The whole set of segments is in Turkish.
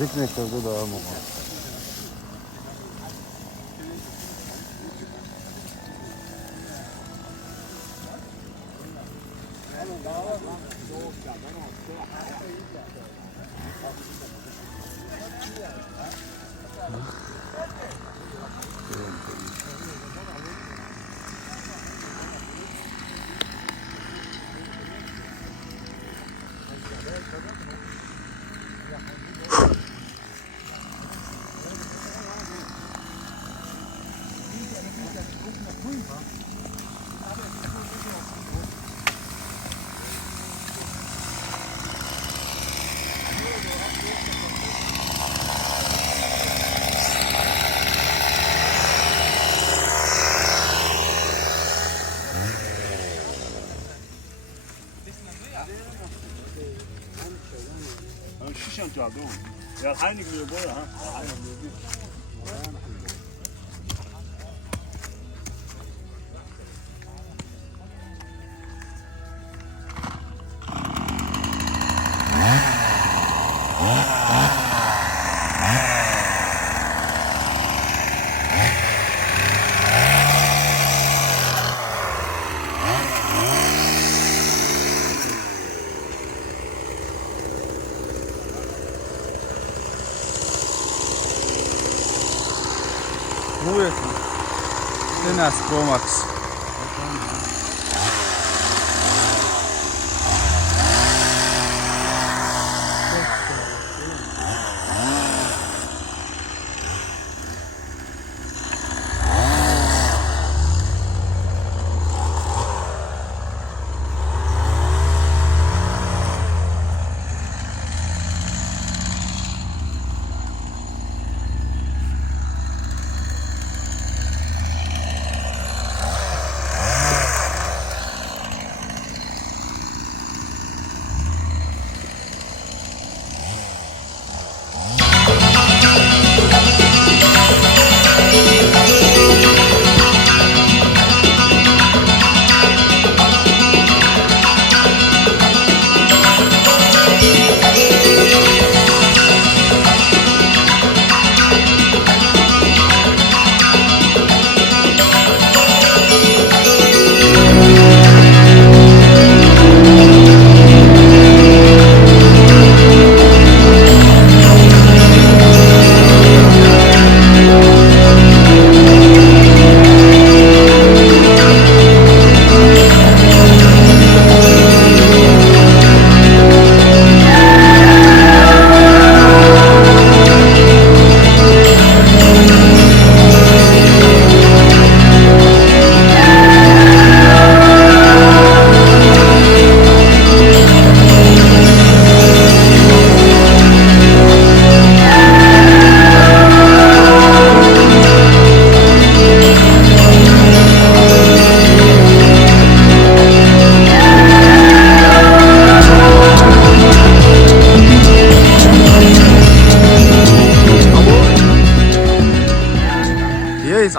Dikme şurada da ama. 시장 짜도 야 하이닉 뭐야? Будет Tennis Pro Max.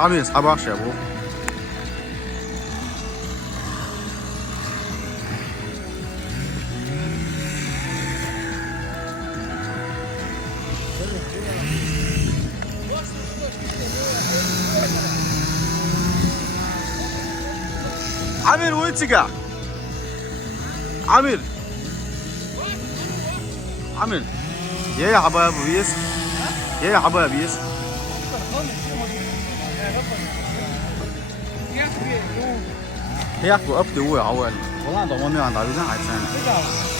عامل اصحاب وحش يا ابو. عامر وين تقع؟ عامر عامر يا حبايب بيس يا حبايب بيس هيك وقفت هو عوال 我那到我没按大油箱还真的。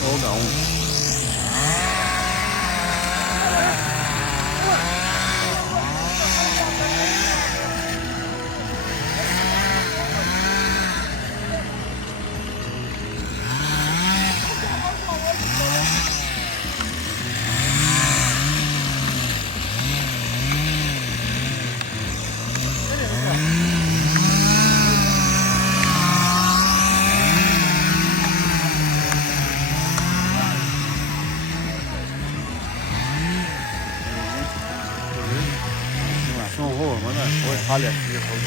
我不要。生活我们我他俩是好多。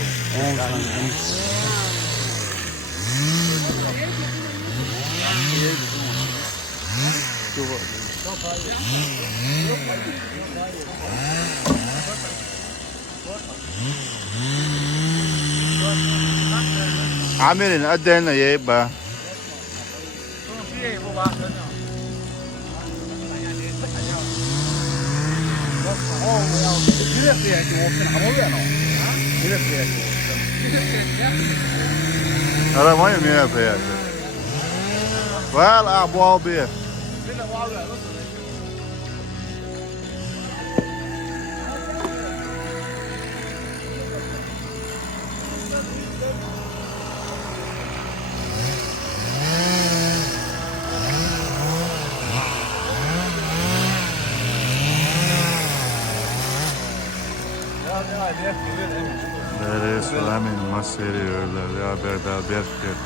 عامل قدنا يبقى هذا ما يمين فيها ولا أبواب بيه Neresi hemen maseri öyle ya beraber bir.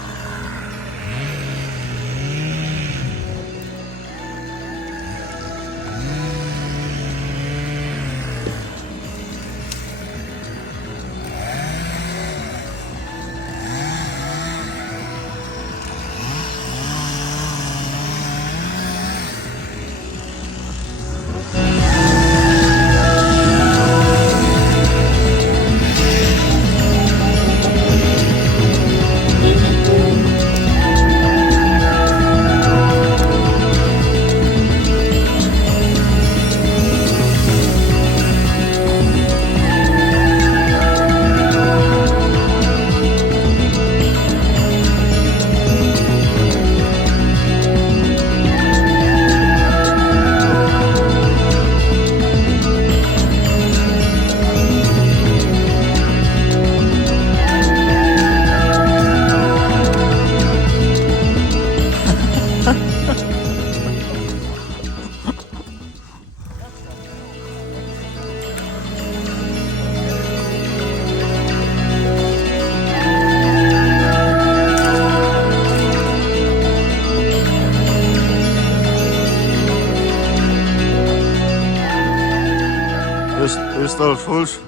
Ist das falsch?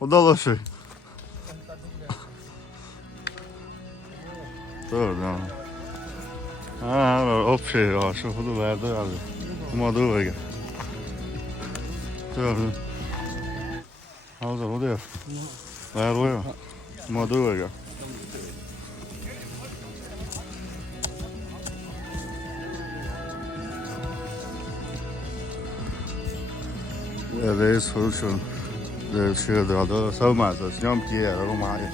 O da loše. Dur lan. Ha, opše, ja, što budu verdi, ali ima duvega. Dur. Alza, o da je. Verdi ja. Ima duvega. Reis Hulşun. Şey da savmaz. Sinam ki ya, o mahi.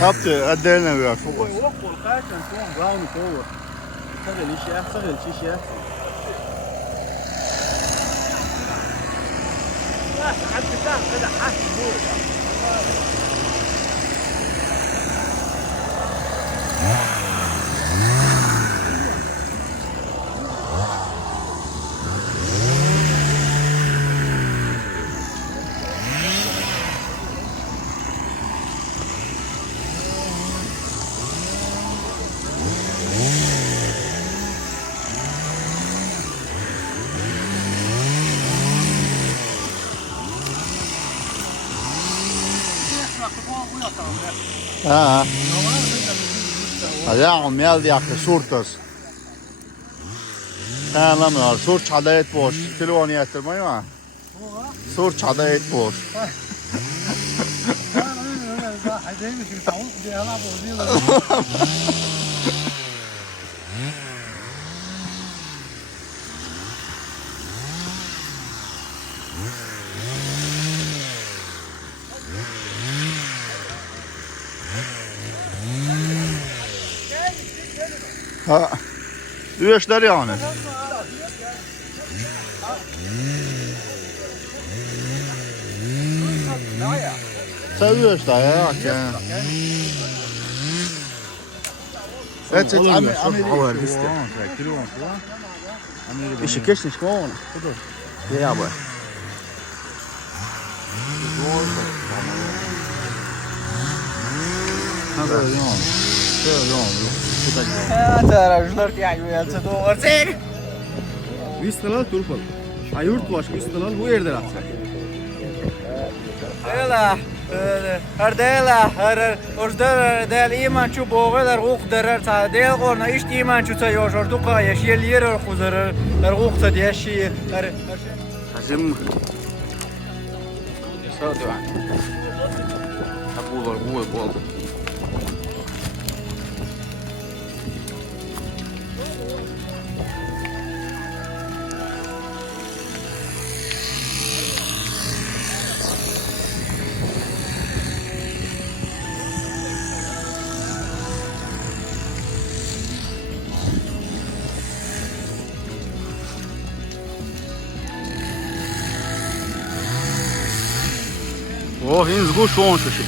Kaptı, adderine bir bak. Oj, åker färgen från ground over. Så det är inte så. Ha. Ayağım geldi yaktı surtuz. Anlamıyor. Sur çada et boş. Telefonu yatırmayı mı? Sur çada et boş. Ha. Üyeşler yani. Sen üyeşler ya. Evet, Ich kenne nicht gewonnen. Ja, aber. Taraflar ki ayıya doğru sen. Vistalal turpal. Ayurt baş vistalal bu yerde atsak. Ela, herdela, orada del iman şu boğalar uqdarar ta del qorna iş iman şu ta yoşor duqa yaşıl yer xuzar uqta diyaşi Hazım. Sağ Abu var bu bol. Oh, hin zguszą się.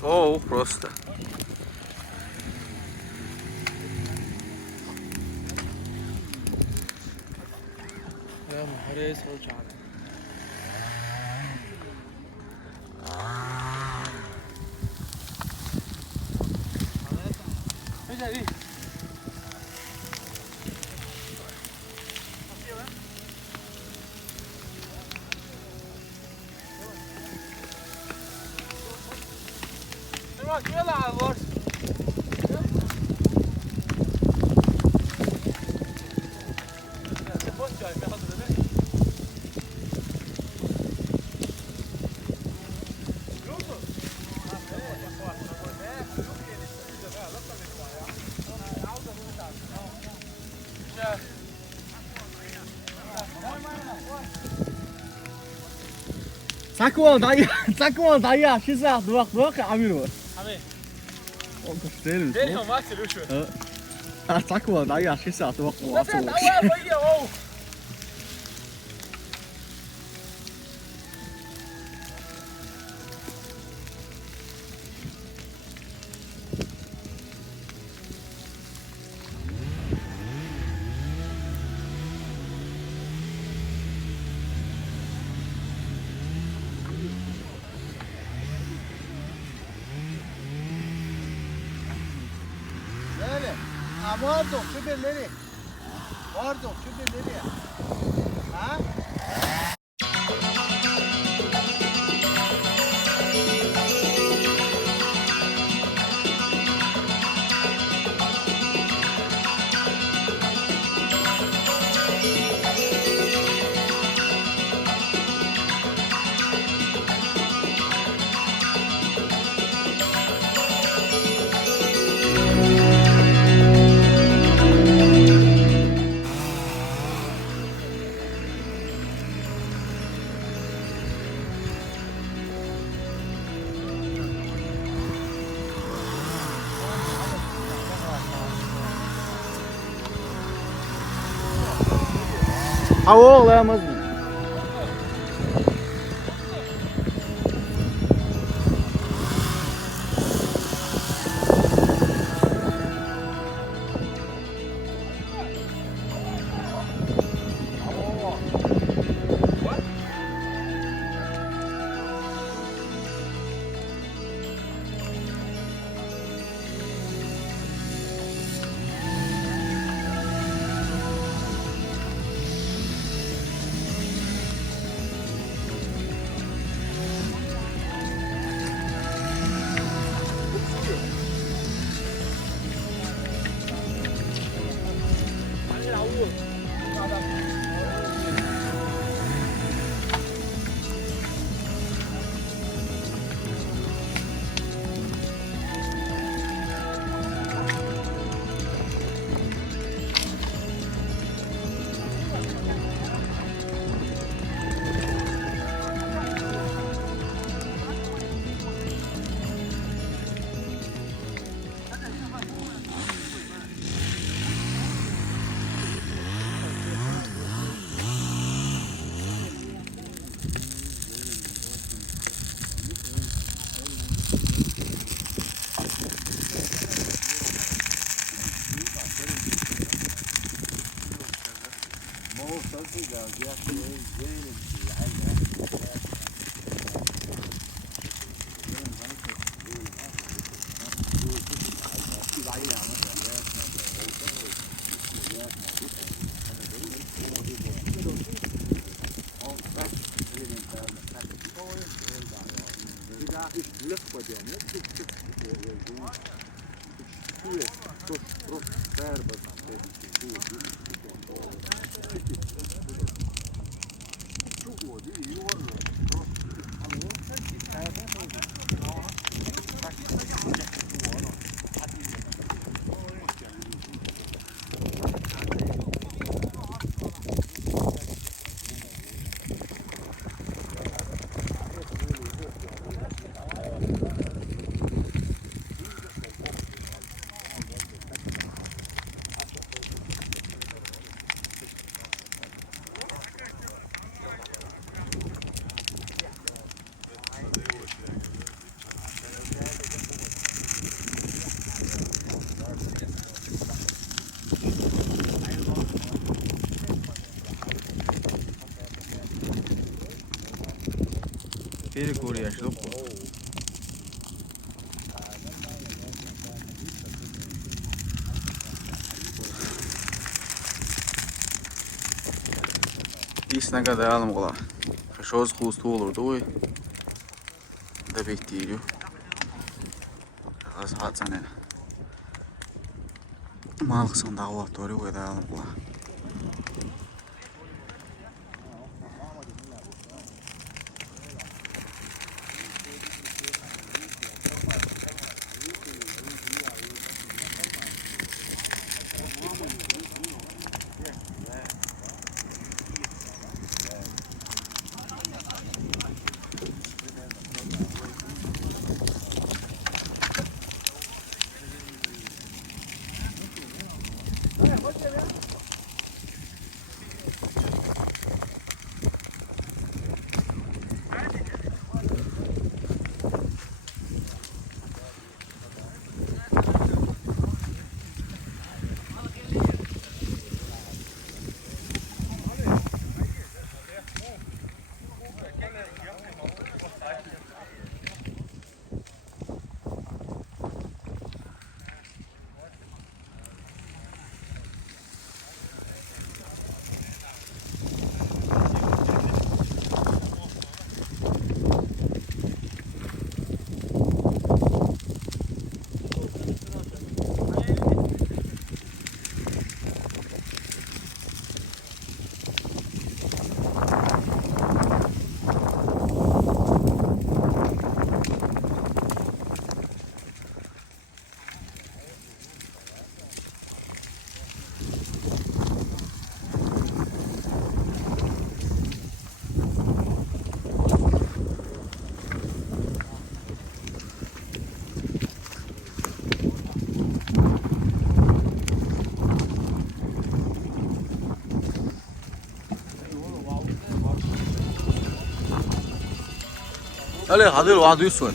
Çok prosto. Ya muharres ho çağır. Hadi. Bak yola var. Sakın ol dayı. Şu saat duak amir var. Abi. O gösterir. Deli kan bak sen şu. Sakın ol dayı. Şu saat duak. Sen daha var ya o. Öyle. Vardım şu birleri. Vardım şu birleri. Ha? Hava olamaz mı? Bir kuru yaşlı. İsne kadar alım kula. Şoz kustu olurdu oy. Da bekliyor. Az hatsane. Mal kısım daha var doğru koy da alım kula. هلا هذول واحد يسون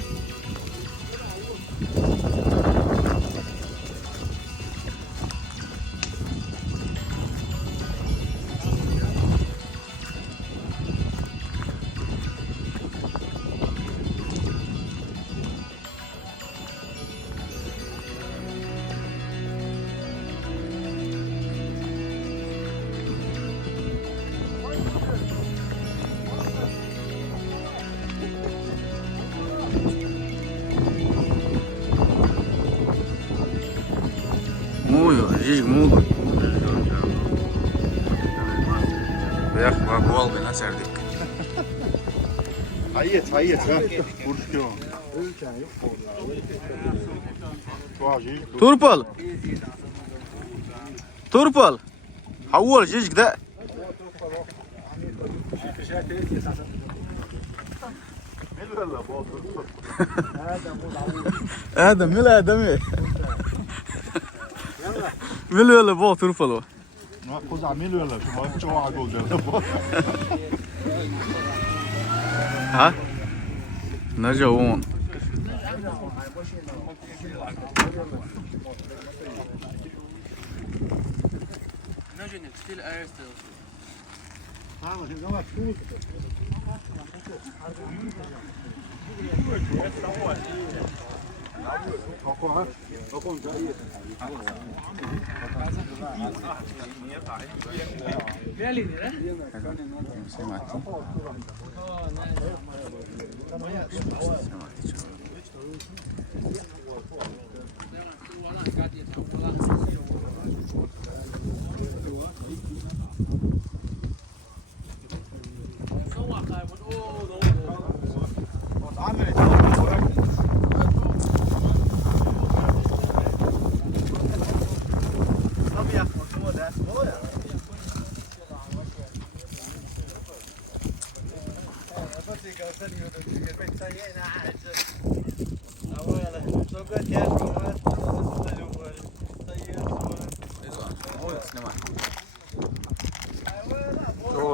مويو جيج مويو يا اخي ما والله ناس عندك Hayır, hayır. Buruşuyor. توربل توربل حول جيج كده ادم يلا ادم ملو يلا بو توربل Koz ameliyorlar. Şu çok ağır olacak. ها نرجع هون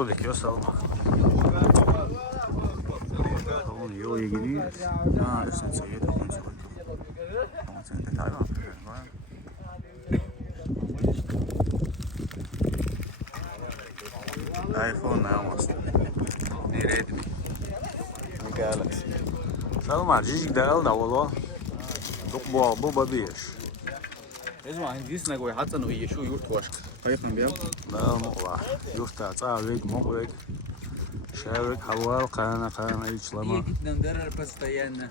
Oradaki o salma. Oğlum yola gidiyoruz. Ha, sen sayıda konuşalım. Ama sen de Tayvan. iPhone ne yapmasın? Nereye mi? Galaxy. Salma, cicik de aldı valla. Çok bu babiymiş. اسمع هنديسنا جوي حتى انه يشو يورت واشك هيخن بيام لا مقلع يفتح تعالك مقلق شارك حوال قانا ايش لما جدا درر بس طيانا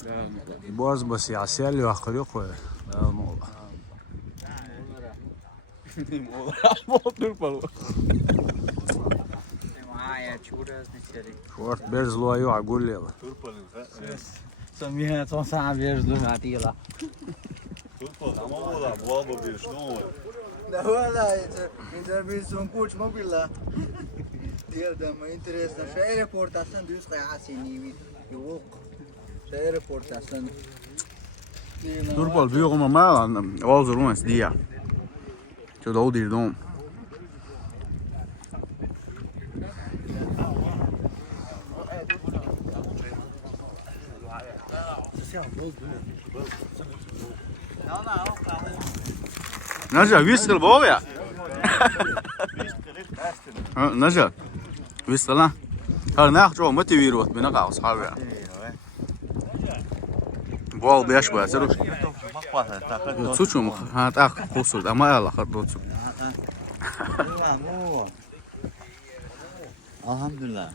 يبوظ بس يعسل لي وخريق لا مقلع معايا تشورز نشتري شورت بيرز لو ايوه عقول لي سميها صنعة بيرزلو معتيلة Tamam ola, boğa babıyor. Ne olur? لا ولا انترفيسون كوتش موبيلا ديال دا ما انتريسنا شاي ريبورتاسيون دوس قاع عسيني يوق شاي ريبورتاسيون Turpal büyük ama mal oldu ruins dia. Çok da oldu dom. نرجع ويسكل بويا نرجع ويسكل لا هذا ناخذ ما تبيروت بنقع اصحابي بول بيش بس روح تشوفوا ها تاخذ خصوص اما يلا خذوا الحمد لله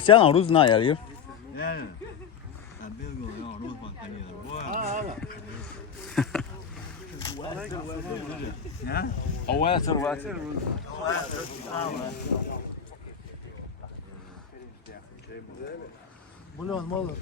Sen aruz ne yapıyor? Yani. Ovatır. Bulon mu olur?